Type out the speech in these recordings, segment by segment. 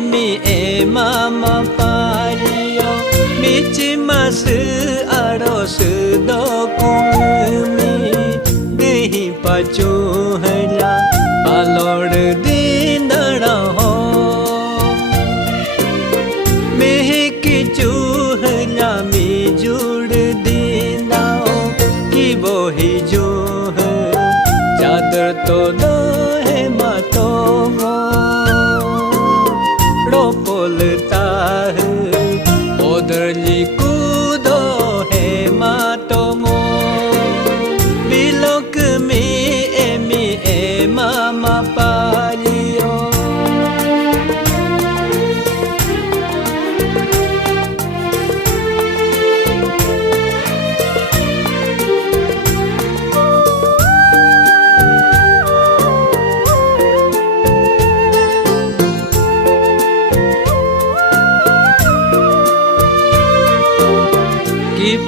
mi mama pario michi masu aros do kumi dehi pacho hela alor dinara ho mehe kichu hela mi jud dinao ki bohi jo hai chadar to do hai matongo बोलता है उधर लिखूदो है मातोमो बिलोक में मामा पालियो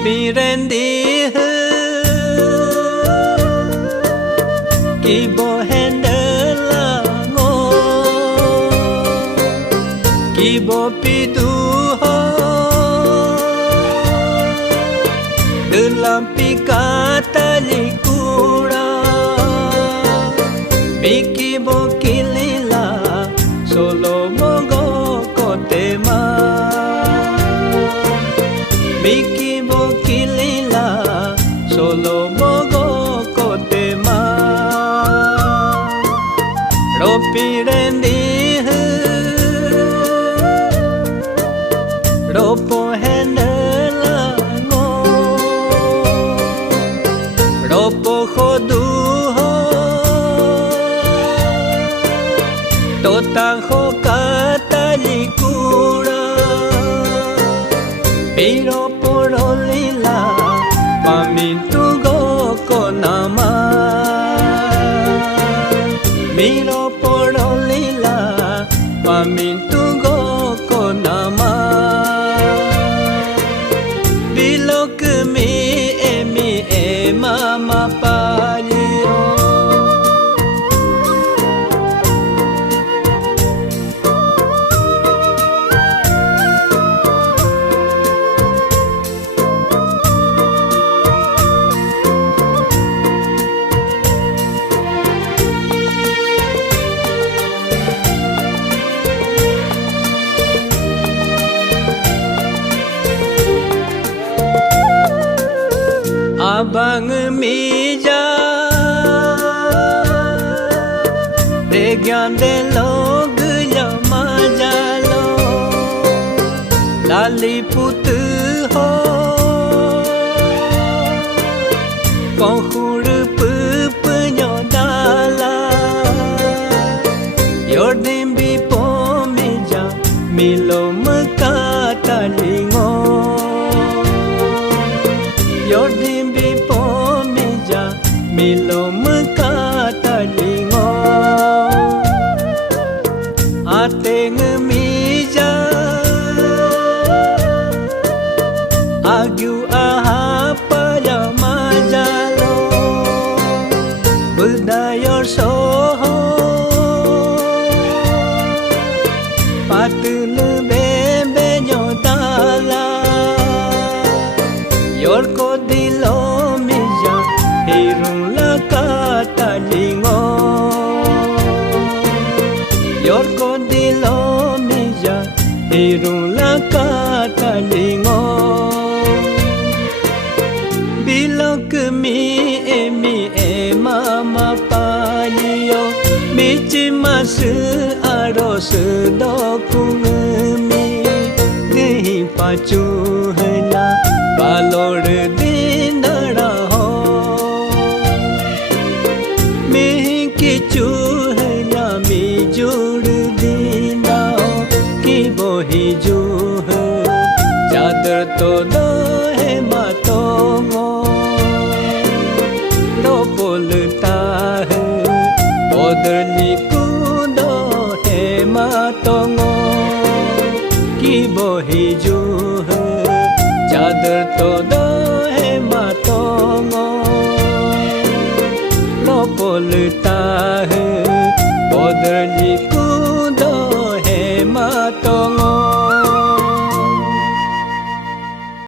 Pirendi ki bohendela ngo ki bo pidu ho dalam pikata likura piki bo kilila solo mogo kotema piki kilila solo mogo kotema ropirendi ropo hendela ngo ropo khodu ho totang ho katalikura piro porolila pamintu go konama miro porolila pamintu go konama bilok mi mama palio abang mija regyan de log jama jalo lali put ho kohur pup nyo dala yordim bi po mija milom kata lingo yordim milom kata lingo ateng mija agyu aha pada majalo budayor soho patul bebe nyodala yor ko dilo mija hirung kata lingo yor ko dilo mija hirung kata lingo bilok mi mama palio michi masu aros do kungmi dehi pachu hela balor dinara ho kichu hela mi jud dinao ki bohi jo hai chadar to do hai matongo ro bolta hai odar likudo hai matongo ki bohi jo hai chadar to do hai matongo रो बोलता है बदली